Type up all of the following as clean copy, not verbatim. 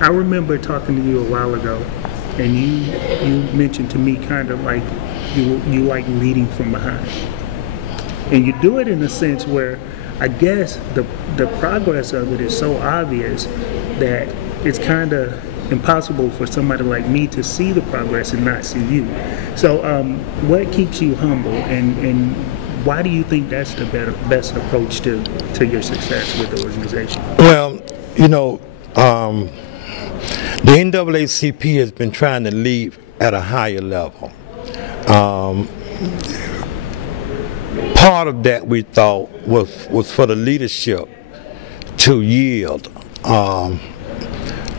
I remember talking to you a while ago, and you mentioned to me kind of like you like leading from behind, and you do it in a sense where I guess the progress of it is so obvious that it's kind of impossible for somebody like me to see the progress and not see you. So what keeps you humble, and why do you think that's the best approach to your success with the organization? Well, you know, the NAACP has been trying to lead at a higher level. Part of that we thought was for the leadership to yield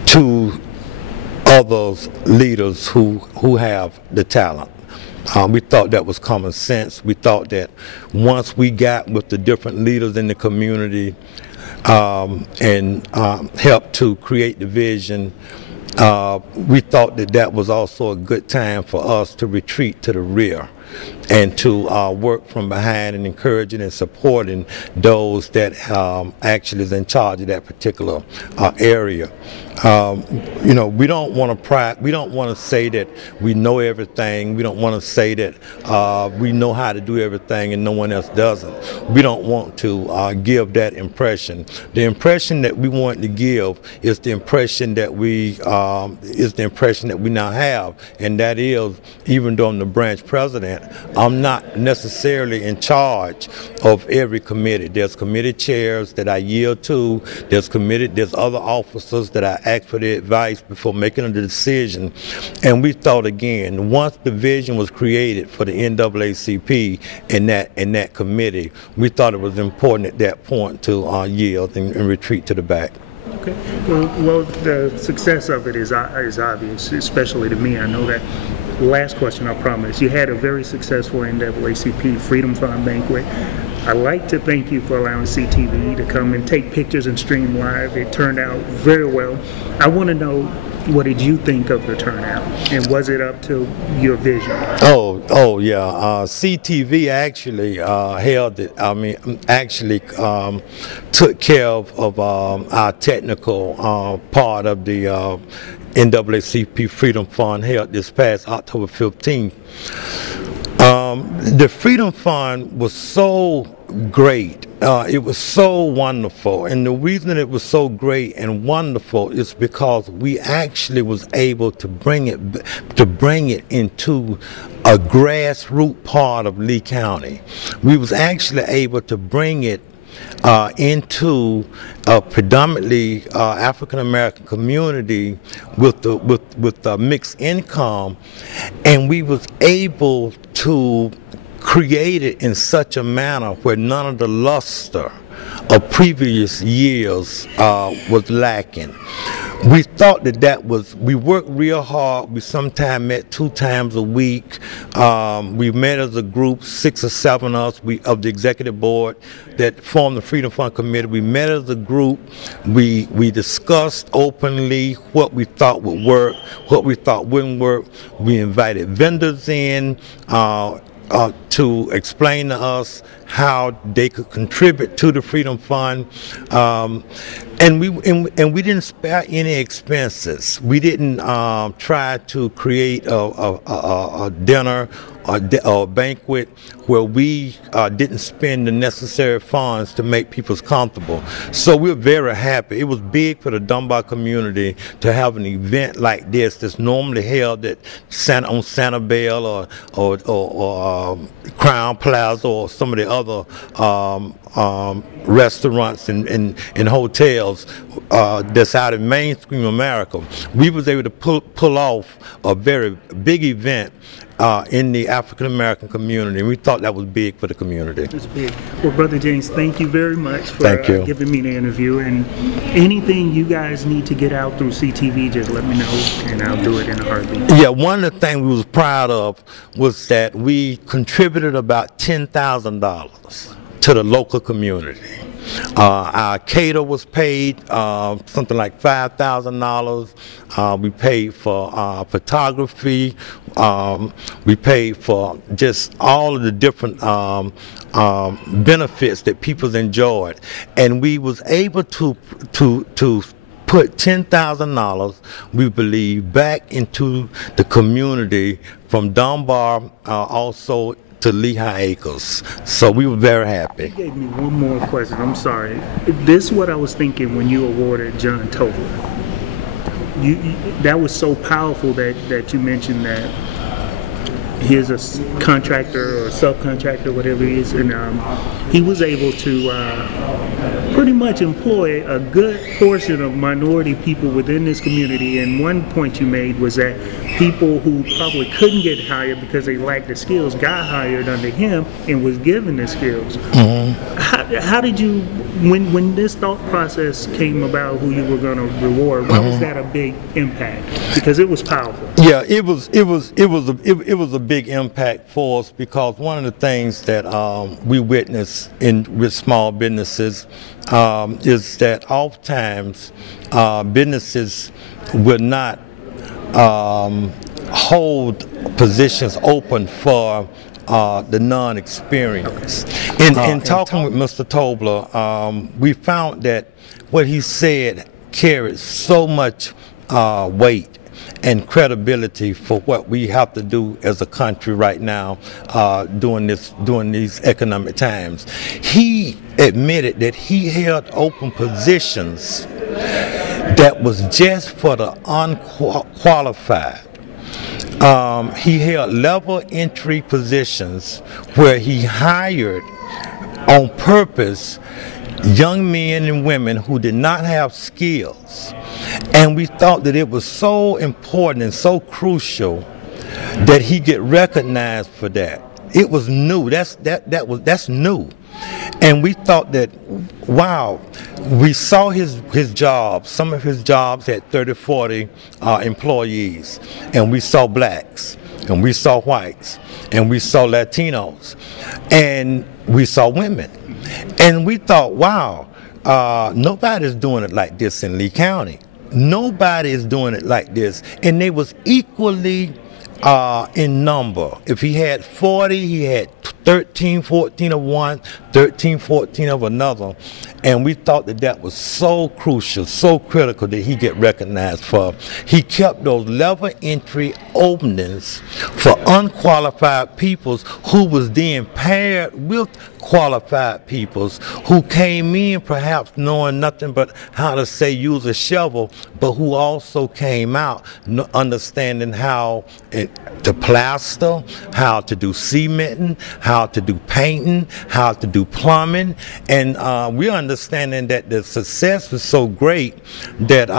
to other leaders who have the talent. We thought that was common sense. We thought that once we got with the different leaders in the community and helped to create the vision, we thought that that was also a good time for us to retreat to the rear and to work from behind and encouraging and supporting those that actually is in charge of that particular area. You know, we don't want to say that we know everything. We don't want to say that we know how to do everything and no one else doesn't. We don't want to give that impression. The impression that we want to give is the impression that we now have, and that is, even though I'm the branch president, I'm not necessarily in charge of every committee. There's committee chairs that I yield to. There's other officers that I ask for their advice before making a decision. And we thought, again, once the vision was created for the NAACP in that committee, we thought it was important at that point to yield and retreat to the back. Okay. Well, the success of it is obvious, especially to me. I know that. Last question, I promise. You had a very successful NAACP Freedom Fund banquet. I'd like to thank you for allowing CTV to come and take pictures and stream live. It turned out very well. I want to know, what did you think of the turnout, and was it up to your vision? Oh yeah. CTV actually held it. I mean, actually took care of our technical part of the NAACP Freedom Fund held this past October 15th. The Freedom Fund was so great. It was so wonderful, and the reason that it was so great and wonderful is because we actually was able to bring it into a grassroots part of Lee County. We was actually able to bring it into a predominantly African American community with the mixed income, and we was able to create it in such a manner where none of the luster of previous years was lacking. We thought we worked real hard. We sometimes met 2 times a week. We met as a group, 6 or 7 of us of the executive board that formed the Freedom Fund Committee. We met as a group. We discussed openly what we thought would work, what we thought wouldn't work. We invited vendors in to explain to us how they could contribute to the Freedom Fund, and we didn't spare any expenses. We didn't try to create a dinner or a banquet where we didn't spend the necessary funds to make people comfortable. So we're very happy. It was big for the Dunbar community to have an event like this that's normally held at on Sanibel or Crown Plaza or some of the other restaurants and hotels that's out in mainstream America. We was able to pull off a very big event in the African American community. We thought that was big for the community. It's big. Well, Brother James, thank you very much for giving me the interview. And anything you guys need to get out through CTV, just let me know, and I'll do it in a heartbeat. Yeah, one of the things we was proud of was that we contributed about $10,000 to the local community. Our caterer was paid something like $5,000. We paid for photography. We paid for just all of the different benefits that people enjoyed, and we was able to put $10,000, we believe, back into the community from Dunbar, also to Lehigh Acres. So we were very happy. You gave me one more question. I'm sorry. This is what I was thinking when you awarded John Tobler. That was so powerful that you mentioned that he's a contractor or subcontractor, whatever he is, and he was able to pretty much employ a good portion of minority people within this community. And one point you made was that people who probably couldn't get hired because they lacked the skills got hired under him and was given the skills. How did you, when this thought process came about who you were going to reward, why was that a big impact? Because it was powerful. Yeah, it was a big impact for us, because one of the things that we witness with small businesses is that oftentimes businesses will not hold positions open for the non-experienced. In talking with Mr. Tobler, we found that what he said carried so much weight and credibility for what we have to do as a country right now during these economic times. He admitted that he held open positions that was just for the unqualified. He held level entry positions where he hired on purpose young men and women who did not have skills. And we thought that it was so important and so crucial that he get recognized for that. It was new. That's new. And we thought that, wow, we saw his jobs. Some of his jobs had 30, 40 employees. And we saw blacks, and we saw whites, and we saw Latinos, and we saw women. And we thought, wow, nobody's doing it like this in Lee County. Nobody is doing it like this. And they was equally in number. If he had 40, he had 13, 14 of one, 13, 14 of another. And we thought that that was so crucial, so critical that he get recognized for. He kept those level entry openings for unqualified peoples who was then paired with qualified peoples who came in perhaps knowing nothing but how to say use a shovel, but who also came out understanding how to plaster, how to do cementing, how to do painting, how to do plumbing. And we're understanding that the success was so great that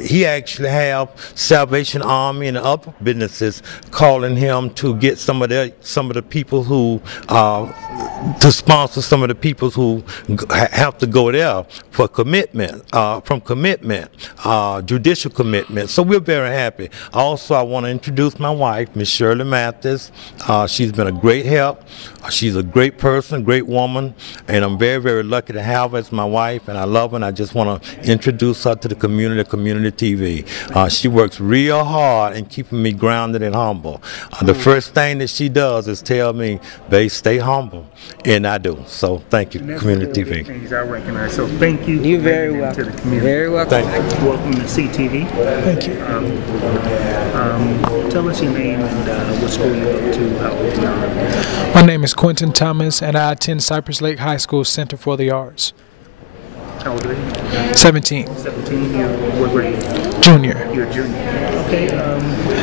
he actually have Salvation Army and other businesses calling him to get some of the people who to sponsor some of the people who have to go there for commitment, judicial commitment. So we're very happy. Also, I want to introduce my wife, Miss Shirley Mathis. She's been a great help. She's a great person, great woman, and I'm very, very lucky to have her as my wife, and I love her, and I just want to introduce her to the community TV. She works real hard in keeping me grounded and humble. The first thing that she does is tell me, babe, stay humble, and I do. So thank you, community TV. Things I recognize. So thank you. You're very welcome. To the community. Very welcome. Thank you. Welcome to CTV. Thank you. Tell us your name and what school you go to, how old you are. My name is Quentin Thomas, and I attend Cypress Lake High School Center for the Arts. How old are you? 17. 17. You're what grade? Junior. You're a junior. Okay.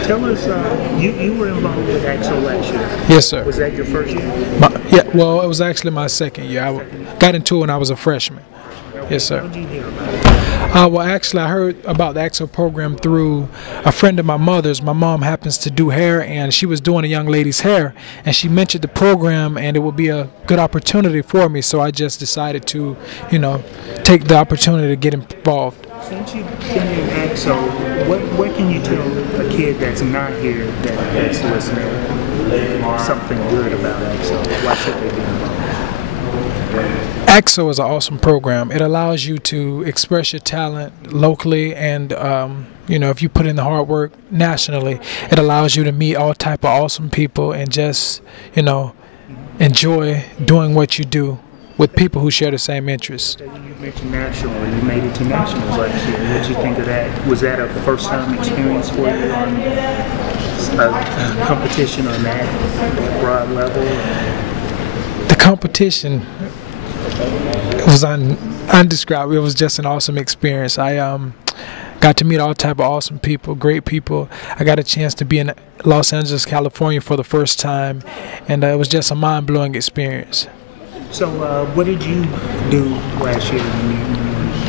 Tell us, you were involved with AXO last year. Yes, sir. Was that your first year? Well, it was actually my second year. I got into it when I was a freshman. Yes, sir. How did you hear about it? Well, actually, I heard about the AXO program through a friend of my mother's. My mom happens to do hair, and she was doing a young lady's hair, and she mentioned the program, and it would be a good opportunity for me. So I just decided to, take the opportunity to get involved. Since you've been in AXO, what can you tell a kid that's not here that's listening something good about AXO? Why should they be involved? AXO is an awesome program. It allows you to express your talent locally, and if you put in the hard work nationally, it allows you to meet all type of awesome people and just enjoy doing what you do with people who share the same interests. You mentioned national, and you made it to nationals last year. What did you think of that? Was that a first-time experience for you on a competition on that broad level? The competition was undescribable. It was just an awesome experience. I got to meet all type of awesome people, great people. I got a chance to be in Los Angeles, California for the first time, and it was just a mind-blowing experience. So what did you do last year when you were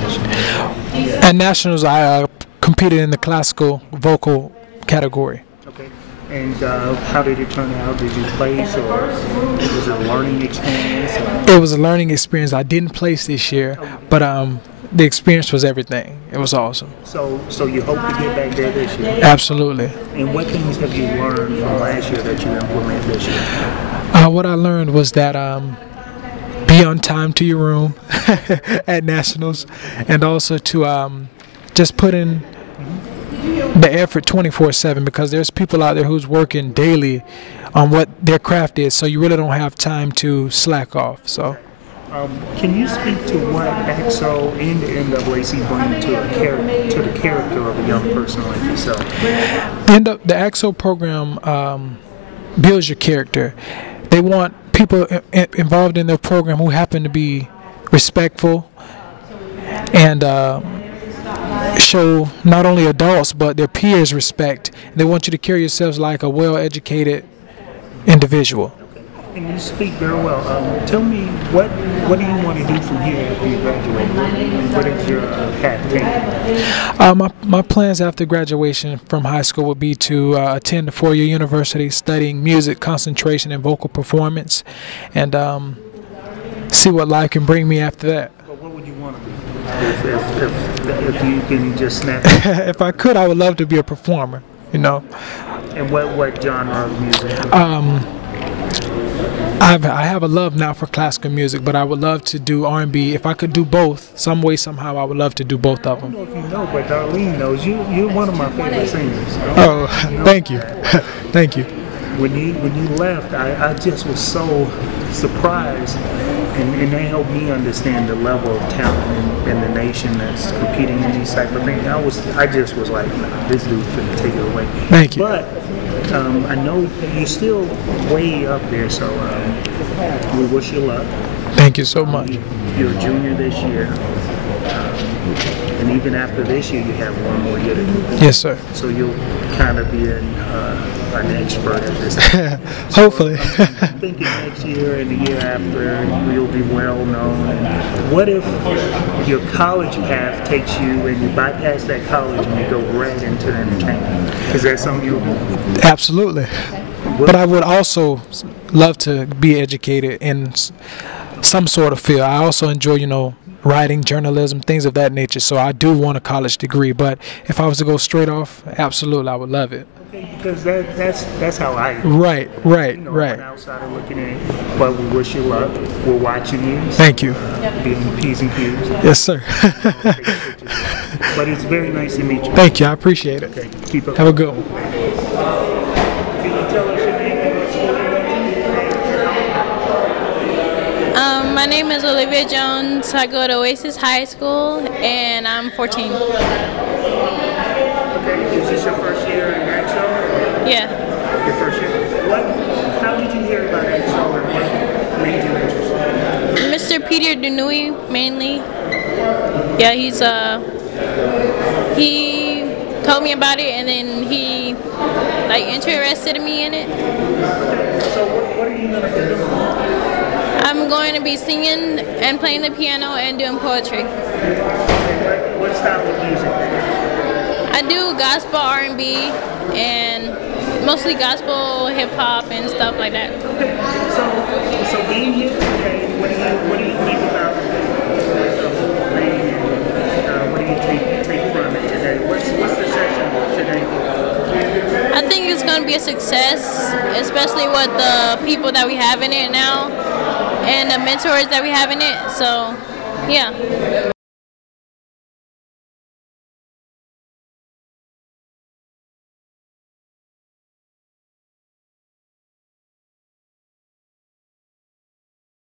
nationals? At nationals, I competed in the classical vocal category. Okay. And how did it turn out? Did you place, or was it a learning experience? It was a learning experience. I didn't place this year, but the experience was everything. It was awesome. So you hope to get back there this year? Absolutely. And what things have you learned from last year that you implement this year? What I learned was that be on time to your room at nationals, and also to just put in the effort 24/7, because there's people out there who's working daily on what their craft is, so you really don't have time to slack off. So can you speak to what AXO and the NAACP bring to the character of a young person like yourself? The AXO program builds your character. They want people involved in their program who happen to be respectful and show not only adults but their peers respect. They want you to carry yourselves like a well-educated individual. And you speak very well. Tell me, what do you want to do from here after you graduate? What is your path? My plans after graduation from high school would be to attend a 4-year university studying music, concentration, and vocal performance, and see what life can bring me after that. But what would you want to be if you can just snap? If I could, I would love to be a performer, you know. And what genre of music? I have a love now for classical music, but I would love to do R&B. If I could do both, some way, somehow, I would love to do both of them. I don't know if you know, but Darlene knows you're one of my favorite singers. Oh, thank you. Thank you. When you left, I just was so surprised, and they helped me understand the level of talent in the nation that's competing in these type of things. I just was like, nah, this dude's gonna take it away. Thank you. But I know you're still way up there, so we wish you luck. Thank you so much. You're a junior this year, and even after this year, you have one more year to do. Yes, sir. So you'll kind of be an expert at this. Hopefully. I'm thinking next year and the year after, you'll be well known. And what if your college path takes you and you bypass that college and you go right into entertainment? Is that something you'll do? Absolutely. But I would also love to be educated in some sort of field. I also enjoy, writing, journalism, things of that nature. So I do want a college degree. But if I was to go straight off, absolutely, I would love it. Okay, because that's how I. Right. An outsider looking in, but we wish you luck. We're watching you. Thank you. Being P's and Q's. Yes, sir. But it's very nice to meet you. Thank you. I appreciate it. Okay, keep up. Have a good one. Can you tell us your name and what school you went to? My name is Olivia Jones. I go to Oasis High School, and I'm 14. Okay, is this your first year in AXO? Yeah. Your first year? How did you hear about AXO and what made you interested? Mr. Peter Denui, mainly. Yeah, he told me about it, and then he interested me in it. So what are you going to be doing? I'm going to be singing and playing the piano and doing poetry. Okay, what style of music? I do gospel, R&B, and mostly gospel, hip hop, and stuff like that. Okay, so being here today, what do you think about the whole thing? And what do you take from it today? What's the session today? I think it's going to be a success, especially with the people that we have in it now and the mentors that we have in it. So, yeah.